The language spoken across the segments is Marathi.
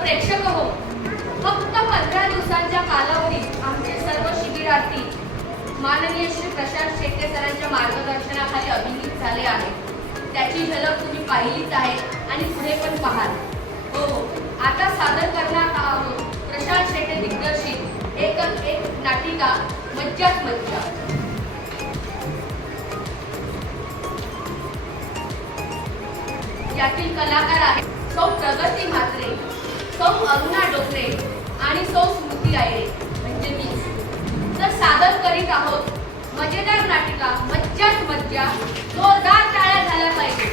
प्रेक्षक हो, फक्त 15 दिवसांच्या कालावधीत आमचे सर्व शिबिरार्थी माननीय श्री प्रशांत शेट्टे सरांच्या मार्गदर्शनाखाली अभिनीत झाले आहे. त्याची झलक तुम्ही पाहिलीच आहे आणि पुढे पण पाहाल. हो, आता सादर करण्यात आहोत प्रशांत शेट्टे दिग्दर्शित एक नाटिका मज्जाच मज्जा. यातील कलाकार आहेत सौ प्रगती म्हात्रे, सौ अरुणा डोकरे आणि सौ स्मृती आयरे म्हणजे मी. तर सादर करीत आहोत मजेदार नाटिका मज्जाच मज्जा. जोरदार टाळ्या झाल्या पाहिजे.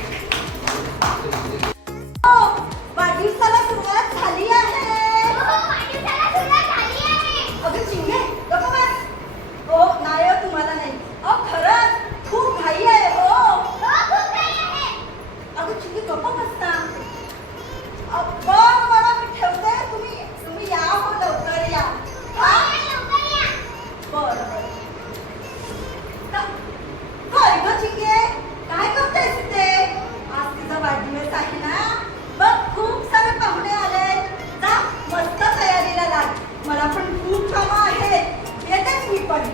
वाढदिवसाला सुरुवात झाली आहे. अगं चिंगे गप्प बस. हो नाही तुम्हाला नाही. खरंच खूप घाई आहे. हो अगं चिंगे गप्प बसता. बरं बरं मी ठेवते. तुम्ही या हो लवकर या. बरं काय ग चिंगे काय करतेस ते? आज तिचा वाढदिवस आहे ना. बघ खूप सारे पाहुणे आले. जा मस्त तयारीला लाग. मला पण खूप कामं आहेत. येतेच मी पण.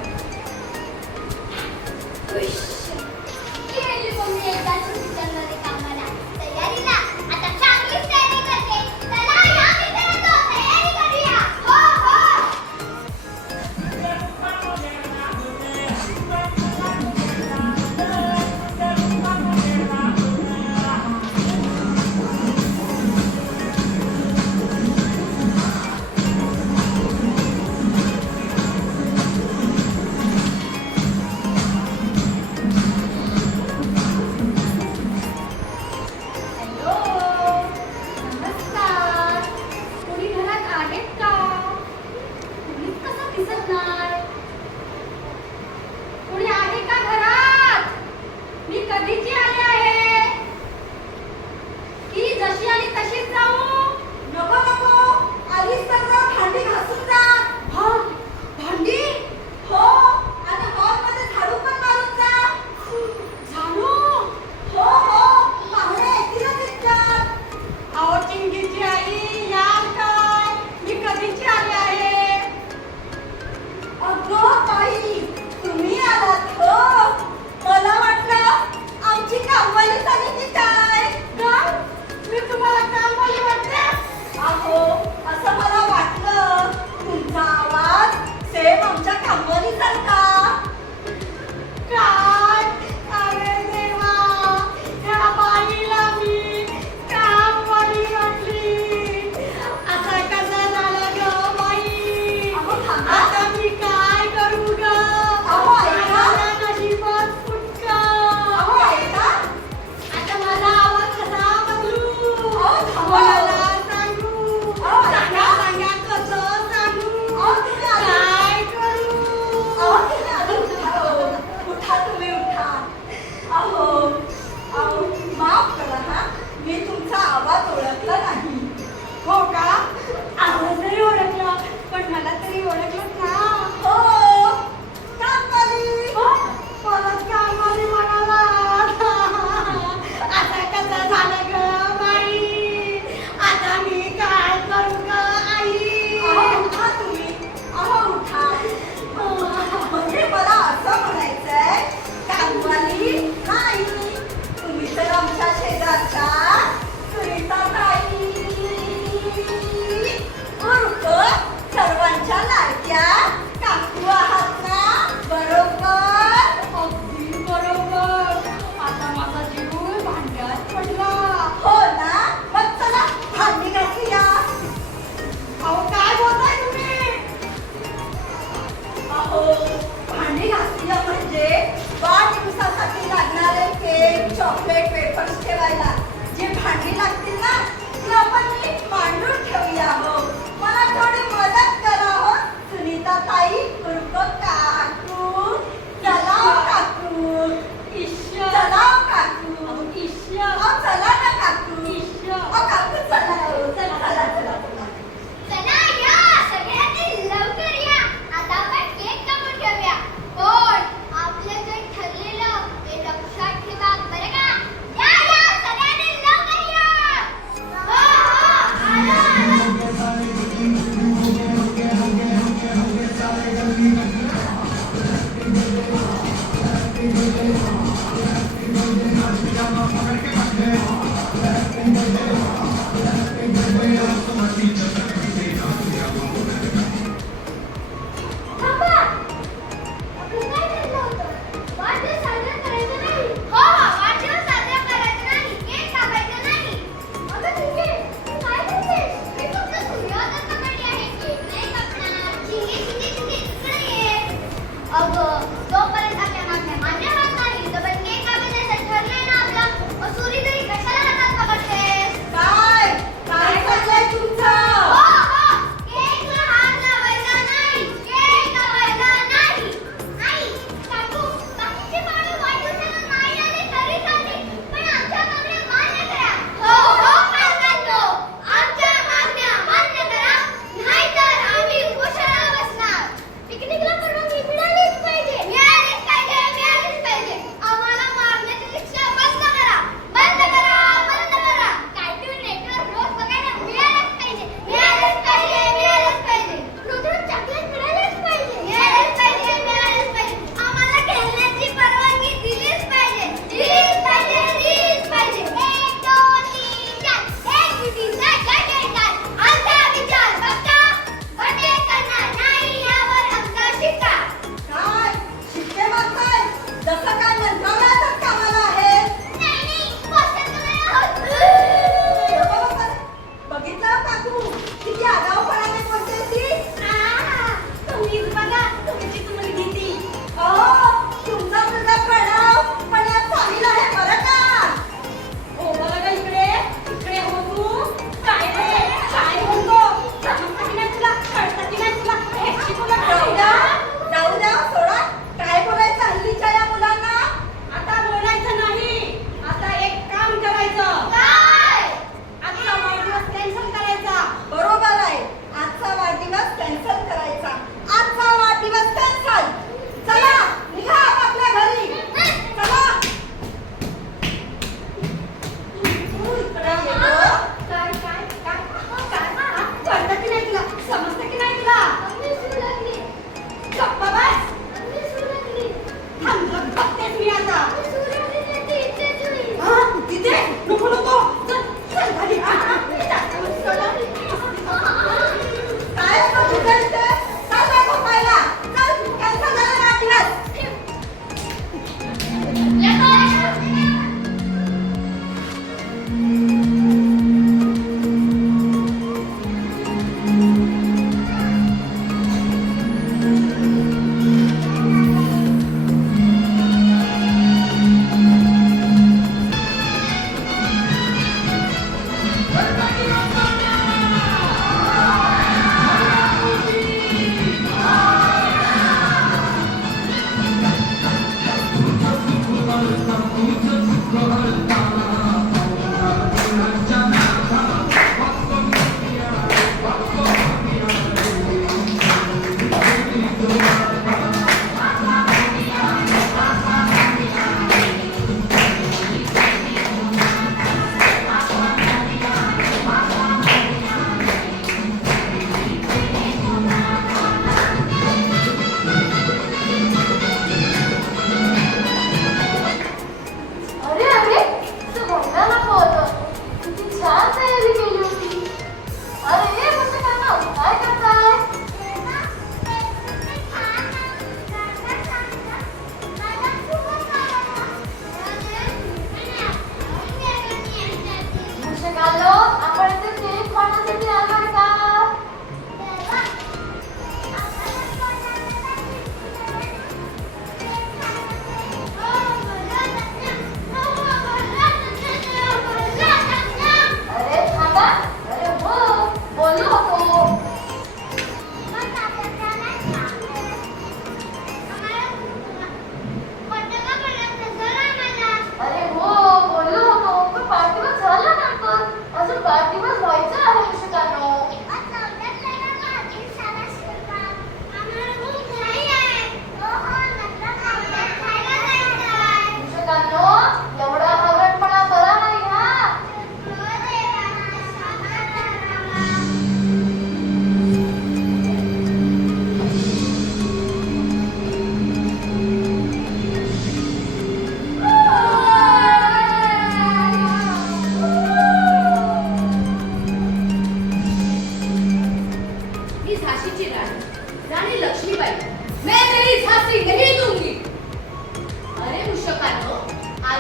थांबा. आपलं काय ठरलं होतं? वाढदिवस साजरा करायचा नाही. हो, वाढदिवस साजरा करायचा नाही. केक कापायचा नाही. अगं ठीक आहे. तू काय करतेस? मी फक्त सूर्योदय पकडली आहे. केक नाही कापणार. शिंगे इकडे ये. अगं, जोपर्यंत आपल्या मागण्या मान्य होत नाही, तोपर्यंत केक कापायचं ठरलंय ना आपलं. सुरी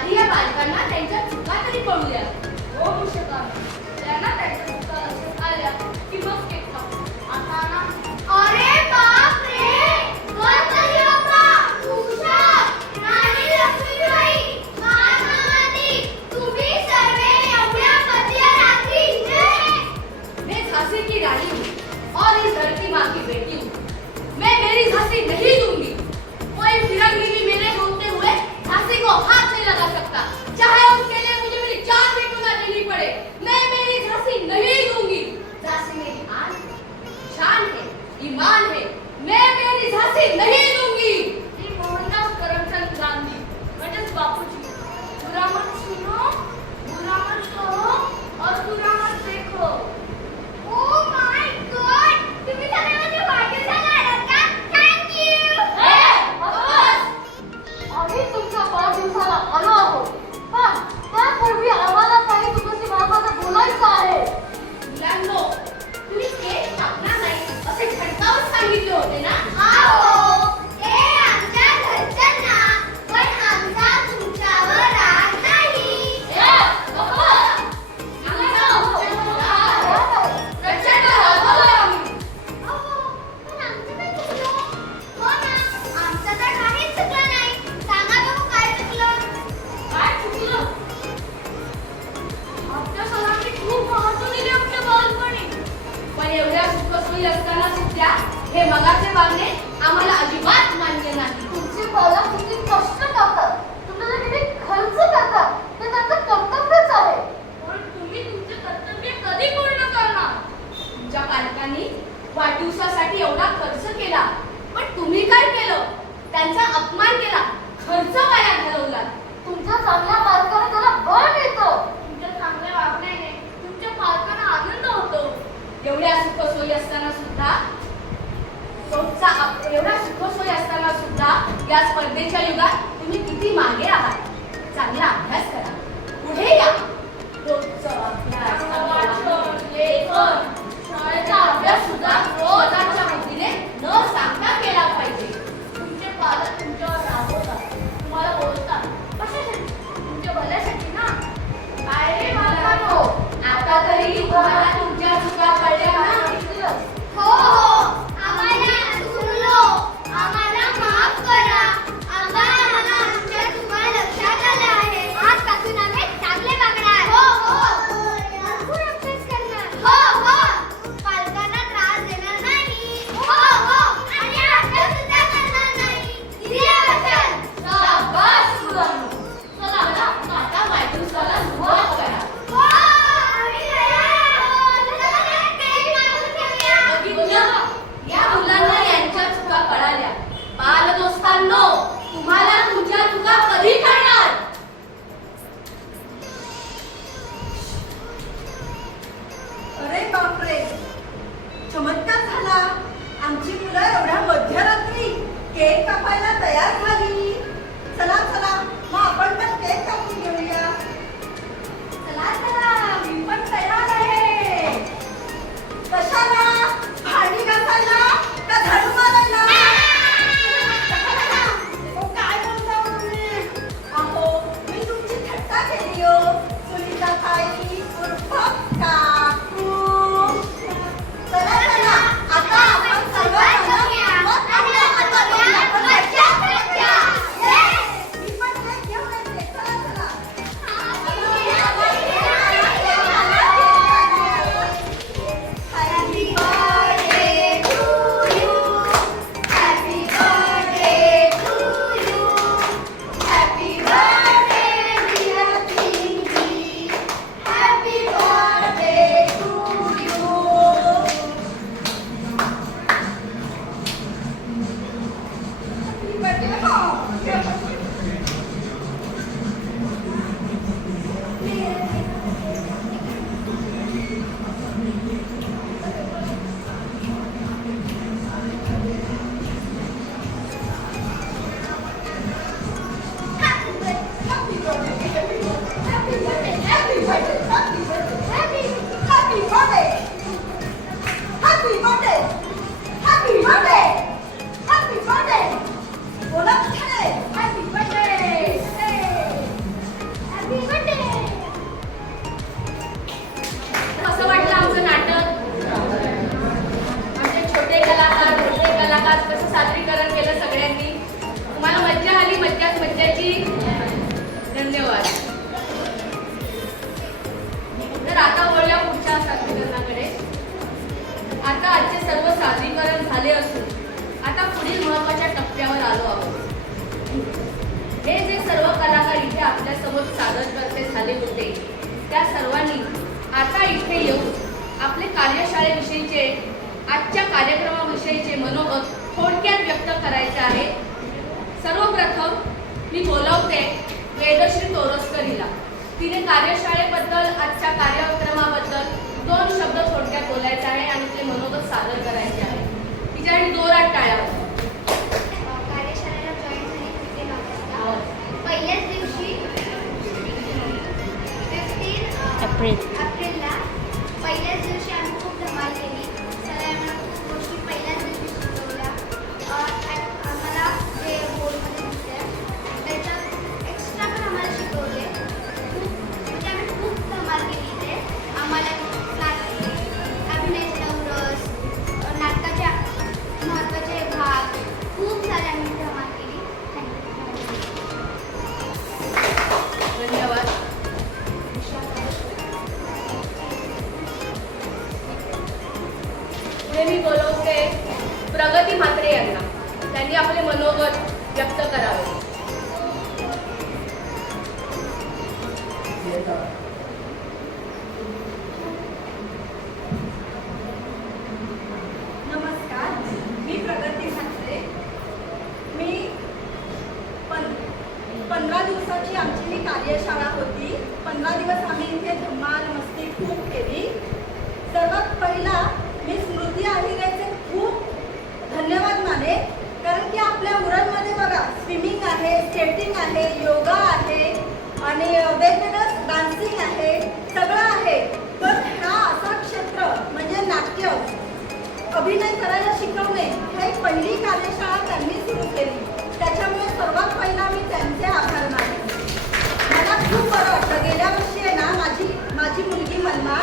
आधी या बालकांना त्यांच्या चुका तरी कळू द्या. हो मूषकांनो, त्यांना त्यांच्या चुका लक्षात आल्या की मग केक कापू. आता ना अरे बाप रे, गणपती बाप्पा, मूषक, राणी लक्ष्मीबाई, महात्मा गांधी, तुम्ही सर्वे एवढ्या मध्यरात्री इथे? मैं झांसी की रानी हूँ और इस धरती माँ की बेटी हूँ. मैं मेरी झांसी नहीं दूंगी. कोई फिरंगी भी मेरे होते हुए झांसी को हाथ नहीं लगा सकता, चाहे उसके लिए मुझे मेरी जान भी क्यों ना देनी पड़े. मैं मेरी झांसी नहीं दूंगी. झांसी मेरी आन है, शान है, ईमान है. मैं मेरी झांसी नहीं दूंगी. ही मोहनदास करमचंद गांधी म्हणजेच बापूजी. बुरा मत सुनो, बुरा मत कहो और बुरा मत देखो. ओ माय गॉड, तुम्ही सगळे माझ्या वाढदिवसाला आलात का? Thank you. आम्ही तुमच्या वाढदिवसाला आलो आहोत, पण त्यापूर्वी आम्हाला काही तुमच्याशी महत्त्वाचं बोलायचं आहे. मुलांनो, तुम्ही केक कापणार नाही असे ठणकावून सांगितले होते ना. आओ, ते आमच्या घरच्यांना, पण आमचा तुमच्यावर राग नाही. प्रचंड रागावलोय आम्ही. अहो, पण आमचं काय चुकलं? हो ना, आमचं तर काहीच चुकलं नाही. सांगा बघू काय चुकलं? काय चुकलं? आपल्या सणांनी खूप महत्त्व दिले आमच्या बालपणी. पण एवढ्या सुखसोयी असताना सुद्धा हे मगाचे वागणे आम्हाला अजिबात मान्य नाही. तुमची पालक किती कष्ट करतात, तुमच्यासाठी किती खर्च करतात, ते त्यांचं कर्तव्यच आहे. पण तुम्ही तुमचे कर्तव्य कधी पूर्ण करणार? तुमच्या पालकांनी वाढदिवसासाठी एवढा खर्च केला, पण तुम्ही काय केलं? त्यांचा अपमान केला, खर्च वाया घालवला. तुमच्या चांगल्या मार्गाने त्याला बळ मिळतं. तुमच्या चांगल्या वागण्याने तुमच्या पालकांना आनंद होतो. एवढ्या सुखसोयी असताना सुद्धा एवढ्या सुखसोयी असताना सुद्धा या स्पर्धेच्या युगात तुम्ही किती मागे आहात. चांगला अभ्यास करा, पुढे या. रोजचा अभ्यास, वाचन, लेखन, शाळेचा अभ्यास सुद्धा स्वतःच्या बुद्धीने न सांगता केला पाहिजे. तुमचे पालक तुमच्यावर राबवतात, तुम्हाला बोलतात. कशासाठी? तुमच्या भल्यासाठी ना. काय रे बालकांनो, आता तरी तुम्हाला तुमच्या चुका कळल्या ना. हो हो, आम्हाला चुकलो, आम्हाला माफ करा. आम्हाला मनोगत सादर करते झाले होते त्या सर्वांनी आता इथे येऊन आपले कार्यशाळेविषयीचे आजच्या कार्यक्रमाविषयीचे मनोगत थोडक्यात व्यक्त करायचे आहे. सर्वप्रथम मी बोलावते वेदश्री तोरसकर हिला. तिने कार्यशाळेबद्दल आजच्या कार्यक्रमाबद्दल 2 शब्द थोडक्यात बोलायचे आहे आणि ते मनोगत सादर करायचे आहे. तिच्यासाठी जोरात टाळ्या वाजवा. कार्यशाळेला जॉईन झाली तिथे नमस्कार. पहिल्याच दिवशी 15 एप्रिलला पहिल्याच दिवशी आम्ही खूप धमाल केली. सरांना खूप गोष्टी पहिल्याच दिवशी शिकवल्या. आम्हाला जे बोर्डमध्ये दिसते त्याच्यात एक्स्ट्रा पण आम्हाला शिकवले. म्हणजे आम्ही खूप धमाल केली इथे. आम्हाला अभिनयाचे नवरस, नाटकाचे महत्त्वाचे भाग खूप सारे आम्ही धमाल केली. धन्यवाद. पुढे मी बोलवते प्रगती म्हात्रे यांना. त्यांनी आपले मनोगत व्यक्त करावे. नमस्कार, मी प्रगती म्हात्रे. मी 15 दिवसाची आमची ही कार्यशाळा होती. 15 दिवस आम्ही इथे धमाल मस्ती खूप केली. सर्वात पहिला मी स्मृती आहिरेचे खूप धन्यवाद माने, कारण की आपल्या उरणमध्ये बघा स्विमिंग आहे, स्केटिंग आहे, योगा आहे आणि वेगवेगळं डान्सिंग आहे, सगळं आहे. पण हा असा क्षेत्र म्हणजे नाट्य अभिनय करायला शिकवणे ही पहिली कार्यशाळा त्यांनी सुरू केली. त्याच्यामुळे सर्वात पहिला मी त्यांचे आभार मानते. मला खूप बरं वाटलं. गेल्या वर्षी आहे ना माझी मुलगी मन्ना,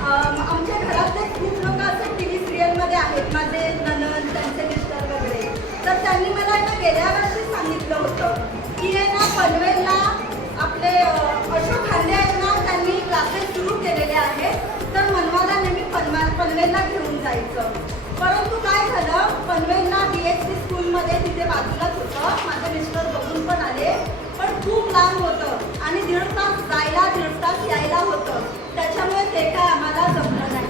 आमच्या घरातले खूप लोक असे टी व्ही सिरियलमध्ये आहेत, माझे नणंद, त्यांचे मिस्टर वगैरे. तर त्यांनी मला आहे ना गेल्या वर्षी सांगितलं होतं की आहे ना पनवेलला आपले अशोक खांदे आहेत ना, त्यांनी क्लासेस सुरू केलेले आहेत. तर मनवाला नेहमी पनवेलला घेऊन जायचं. परंतु काय झालं, पनवेलला DXC स्कूलमध्ये तिथे बाजूलाच होतं. माझे मिस्टर बघून पण आले, पण खूप लांब होतं आणि 1.5 तास जायला 1.5 तास यायला होतं. त्याच्यामुळे ते काय आम्हाला जमलं नाही.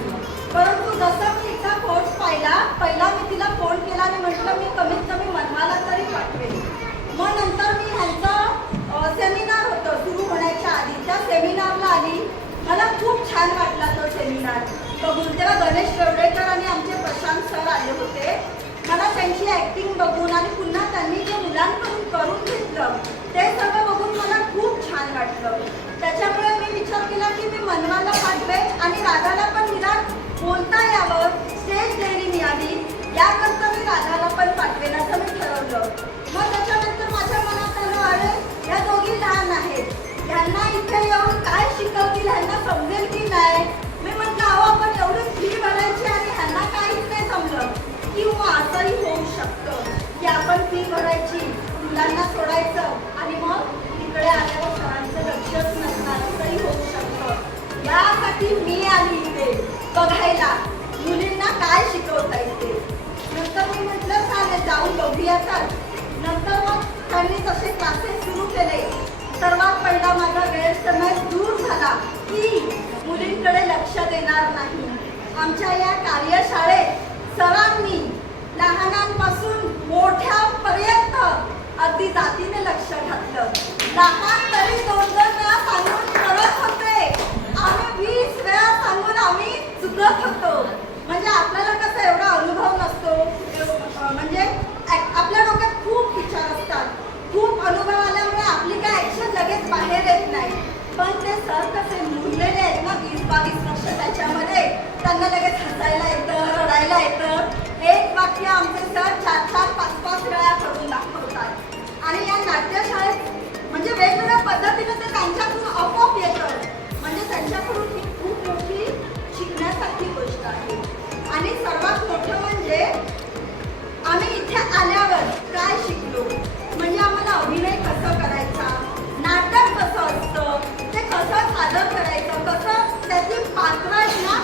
परंतु जसं मी तिचा कोर्स पाहिला, पहिला मी तिला फोन केला आणि म्हटलं मी कमीत कमी मनवाला तरी पाठवेल. मग नंतर मी ह्यांचं सेमिनार होतं सुरू होण्याच्या आधी, त्या सेमिनारला आली. मला खूप छान वाटला तो सेमिनार बघून. तेव्हा गणेश रेवडेकर आणि आमचे प्रशांत सर आले होते. मला त्यांची ॲक्टिंग बघून आणि पुन्हा त्यांनी जे मुलांकडून करून घेतलं ते सगळं बघून मला खूप छान वाटलं. त्याच्यामुळे मी विचार केला की मी मनवाला पाठवेन आणि राधाला पण निदान बोलता यावं, स्टेज डेअरी मिळावी याकरता मी राधाला पण पाठवेन असं मी ठरवलं. मग त्याच्यानंतर माझ्या मनात आलं, अरे या दोघी लहान आहेत, ह्यांना इथे येऊन काय शिकवतील, ह्यांना समजेल की नाही. मी म्हटलं अहो आपण एवढी फी भरायची आणि ह्यांना काहीच नाही समजलं. किंवा असंही होऊ शकतं की आपण फी भरायची, मुलांना सोडायचं आणि मग तिकडे आल्यावर सरांचं लक्षच नसणार, असंही होऊ शकतं. यासाठी मी आली इथे बघायला मुलींना काय शिकवता येते. नंतर मी म्हटलं चालेल जाऊन बघूया. तर नंतर मग त्यांनी तसे क्लासेस सुरू केले. सर्वात पहिला माझा गैरसमज दूर झाला की मुलींकडे लक्ष देणार नाही. आमच्या या कार्यशाळेत सरांनी लहानांपासून मोठ्यापर्यंत अगदी जातीने लक्ष घातलं. लहान तरी 2-2 वेळा सांगून करत होते. आम्ही 20 वेळा सांगून आम्ही चुकत होतो. म्हणजे आपल्याला कसं एवढा अनुभव नसतो, म्हणजे आपल्या डोक्यात खूप विचार असतात, खूप अनुभव आल्यामुळे आपली काय ॲक्शन लगेच बाहेर येत नाही. पण ते सर कसे मुरलेले आहेत ना 20-22 वर्ष, त्याच्यामध्ये त्यांना लगेच हसायला येतं, रडायला येतं. एक वाक्य आमचे सर 4-4, 5-5 वेळा करून दाखवतात. आणि या नाट्यशाळेत म्हणजे वेगवेगळ्या पद्धतीने ते त्यांच्याकडून आपोआप येतं. म्हणजे त्यांच्याकडून ही खूप मोठी शिकण्यासारखी गोष्ट आहे. आणि सर्वात मोठं म्हणजे आम्ही इथे आल्यावर काय शिकलो, म्हणजे आम्हाला अभिनय कसं करायचा, नाटक कसं असतं, ते कसं सादर करायचं, कसं त्याची पात्र आहे ना.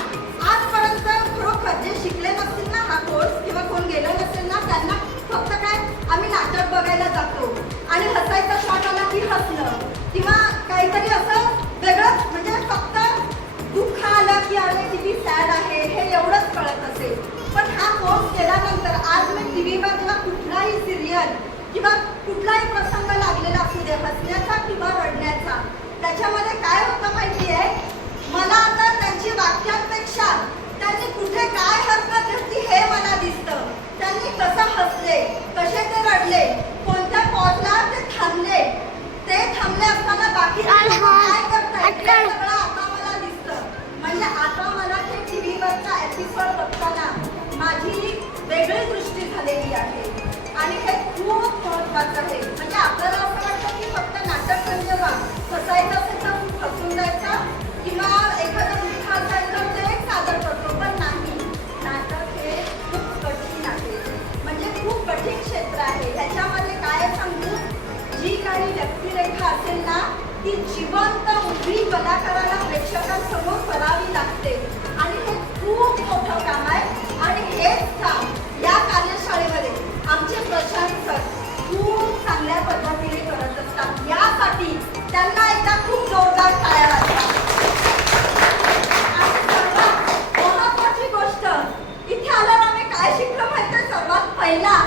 आजपर्यंत खरोखर जे शिकले नसतील ना हा कोर्स किंवा कोण गेलं नसेल ना, त्यांना फक्त काय आम्ही नाटक बघायला जातो आणि हसायचं अनाऊन्स केल्यानंतर आज मी टीव्हीवर जेव्हा कुठलाही सिरियल किंवा कुठलाही प्रसंग लागलेला असू दे, हसण्याचा किंवा रडण्याचा, त्याच्यामध्ये काय होतं माहिती आहे, मला आता त्यांची वाक्यांपेक्षा त्यांनी कुठे काय हरकत घेतली हे मला दिसतं. त्यांनी कसं हसले, कसे ते रडले, कोणत्या पॉजला ते थांबले असताना बाकी काय करतायत हे सगळं आता मला दिसतं. म्हणजे आता मला ते टीव्हीवरचा एपिसोड बघताना माझी वेगळी दृष्टी झालेली आहे आणि हे खूप महत्त्वाचं आहे. म्हणजे आपल्याला असं वाटतं की फक्त नाटक म्हणजे हसायचं असेल तर खूप हसून जायचं किंवा एखादं दुःख असेल तर ते सादर करतो, पण नाही, नाटक हे खूप कठीण आहे. म्हणजे खूप कठीण क्षेत्र आहे. ह्याच्यामध्ये काय सांगू, जी काही व्यक्तिरेखा असेल ना ती जिवंत उभी कलाकाराला प्रेक्षकांसमोर करावी लागते आणि हे खूप मोठं काम आहे. आणि हेच काम या कार्यशाळेमध्ये आमचे प्रशांत सर खूप चांगल्या पद्धतीने करत असतात. यासाठी त्यांना एकदा खूप जोरदार टाळ्या वाजवा. आणि सर्वात महत्त्वाची गोष्ट, इथे आल्यावर आम्ही काय शिकलो माहिती, सर्वात पहिला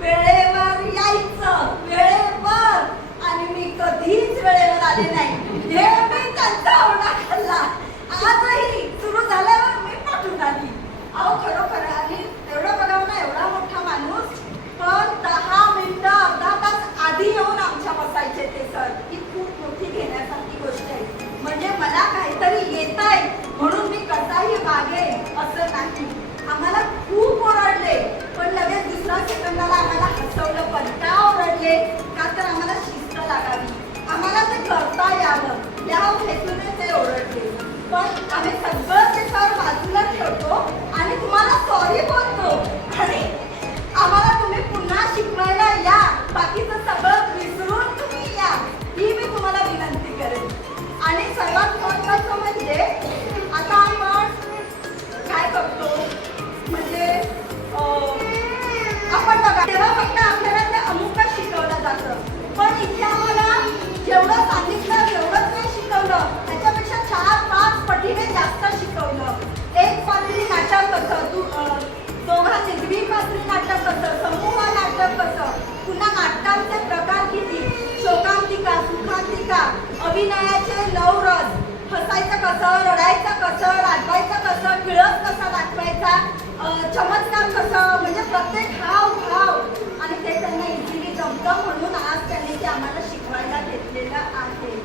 वेळेवर यायचं, वेळेवर. आणि मी कधीच वेळेवर आले नाही, हे मी त्यांचा ओरडा खाल्ला. आजही सुरू झाल्यावर मी पाठवून आली. अहो खरोखर, आणि एवढं बघावं ना, एवढा मोठा माणूस पण 10 मिनिटं अर्धा तास आधी येऊन आमच्या बसायचे ते सर. ही खूप मोठी घेण्यासारखी गोष्ट आहे. म्हणजे मला काहीतरी येत आहे म्हणून मी कसाही वागेन असं नाही. आम्हाला खूप ओरडले पण लगेच दुसऱ्या सेकंदाला आम्हाला हसवलं. पण का ओरडले, का तर आम्हाला शिस्त लागावी, आम्हाला ते करता यावं, या हेतूने ते ओरडले. पण आम्ही सगळं ते सर बाजूला ठेवतो आणि तुम्हाला सॉरी बोलतो आणि आम्हाला तुम्ही पुन्हा शिकवायला या, बाकीचं सगळं विसरून तुम्ही या, ही मी तुम्हाला विनंती करेन. आणि सर्वात महत्त्वाचं म्हणजे आता आपण काय करतो, म्हणजे आपण बघा तेव्हा फक्त आपल्याला ते अमुकच शिकवलं जातं, पण इथे आम्हाला जेवढं सांगितलं तेवढंच नाही शिकवलं, त्याच्यापेक्षा 4-5 पटीने जास्त शिकवलं. एक पात्री नाटक कसं, दोघांचे द्विपात्री नाटक कसं, समूह नाटक कसं, पुन्हा नाटकांचे प्रकार किती, शोकांतिका, सुखांतिका, अभिनयाचे 9 रस, हसायचं कसं, रडायचं कसं, रागवायचं कसं, किळस कसा दाखवायचा, चमत्कार कसं, म्हणजे प्रत्येक हाव आणि ते त्यांना इझिली जमतं म्हणून आज त्यांनी ते आम्हाला शिकवायला घेतलेलं आहे.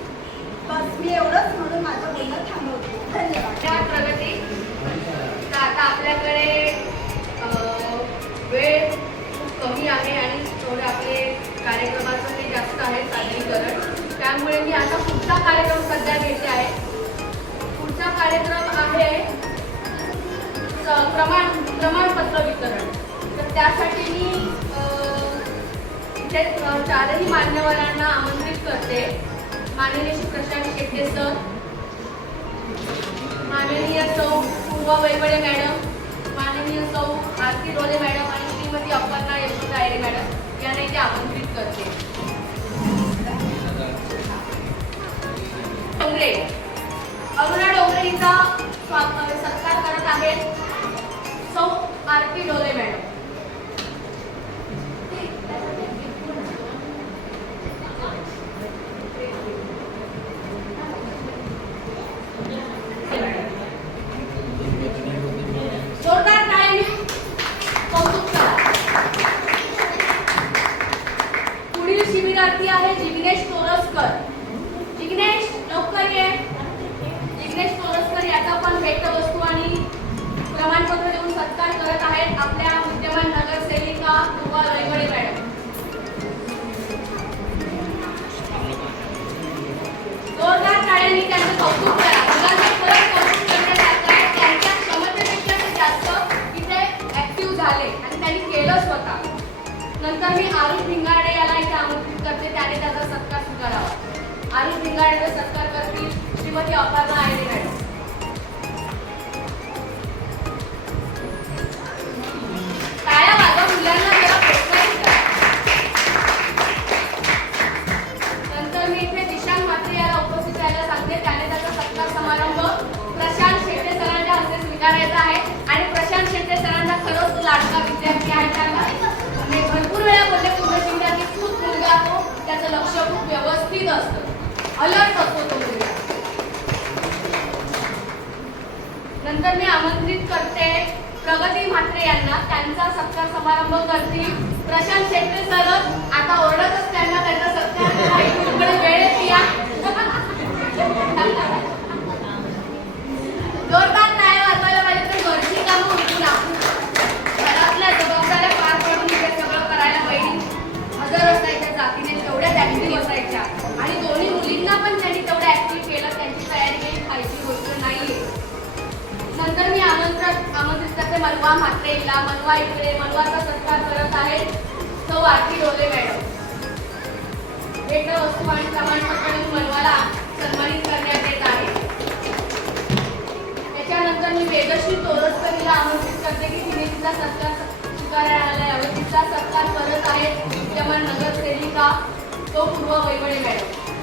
बस मी एवढंच म्हणून माझं बोलणं थांबवते. धन्यवाद. त्या प्रगती, तर आता आपल्याकडे वेळ खूप कमी आहे आणि थोडे आपले कार्यक्रमाचं ते जास्त आहे सादरीकरण, त्यामुळे मी आता पुढचा कार्यक्रम सध्या घेते आहे. पुढचा कार्यक्रम आहे प्रमाणपत्र वितरण. तर त्यासाठी मी इथे 4ही मान्यवरांना आमंत्रित करते. माननीय श्री प्रशांत शेट्टे सर, माननीय सौ पूर्वा वैवळे मॅडम, माननीय सौ आरती डोले मॅडम आणि श्रीमती अपर्णा यशोदा आयरे मॅडम यांना इथे आमंत्रित करते. डोंगरे, अरुणा डोंगरे हिचा सत्कार करत आहेत सौ आरती डोले मॅडम. जोरदार टाळ्यांनी कौतुक करा. पुढील शिबिरार्थी आहे जिग्नेश तोरसकर. जिग्नेश लवकर ये. जिग्नेश तोरसकर याचा पण भेटवस्तू आणि प्रमाणपत्र देऊन सत्कार करत आहेत आपल्या विद्यमान नगरसेविका पूर्वा वैवळे मॅडम. जोरदार टाळ्यांनी त्यांचं कौतुक करा. मुलांचं खरंच कौतुक करण्यासारखं आहे. त्यांच्या क्षमतेपेक्षा ते जास्त इथे ऍक्टिव्ह झाले आणि त्यांनी केलं स्वतः. नंतर मी आरुष भिंगाडे याला इथे आमंत्रित करते, त्याने त्याचा सत्कार स्वीकारावा. आरुष भिंगाडेचा सत्कार करतील श्रीमती अपर्णा आयरे मॅडम. टाळ्या वाजवा, मुलांना जरा प्रोत्साहित करा. नंतर मी इथे दिशांत म्हात्रे याला उपस्थित राहायला सांगते, त्याने त्याचा सत्कार समारंभ प्रशांत शेट्टे सरांच्या हस्ते स्वीकारायचा आहे. आणि प्रशांत शेट्टे सरांना खरंच लाडका का विद्यार्थी आहे त्याला मी भरपूर वेळा बोलले पूर्णशिवला की खूप मुलगा तो त्याचं लक्ष खूप व्यवस्थित असतं अलर्ट असतो तो मुलगा. नंतर मी आमंत्रित करते प्रगती म्हात्रे यांना. त्यांचा सत्कार समारंभ करतील प्रशांत शेट्टे सर. आता ओरडतच त्यांना त्यांचा सत्कार करा. इकडे वेळ येते या. जोरदार टाळ्या वाजवायला पाहिजे तर घरची कामं उरकून आपण घरातल्या जबाबदाऱ्या पार पडून इथे सगळं करायला पाहिजे. हजर असायच्या जातीने तेवढ्याच ऍक्टिव्ह असायच्या आणि दोन्ही मुलींना पण त्यांनी तेवढं ऍक्टिव्ह केलं. त्यांची तयारी काही खायची गोष्ट नाहीये. नंतर मी आमंत्रित करते मनवा म्हात्रेला. मनवा इकडे. मनवाचा सत्कार करत आहेत सौ आरती डोले मॅडम. भेट वस्तू आणि प्रमाणपत्र मनवाला सन्मानित करण्यात येत आहे. त्याच्यानंतर मी वेदश्री तोरसकरला आमंत्रित करते की तिने तिचा सत्कार स्वीकारायला यावं. तिचा सत्कार करत आहेत विद्यमान नगरसेविका तो पूर्व वैवळे मॅडम.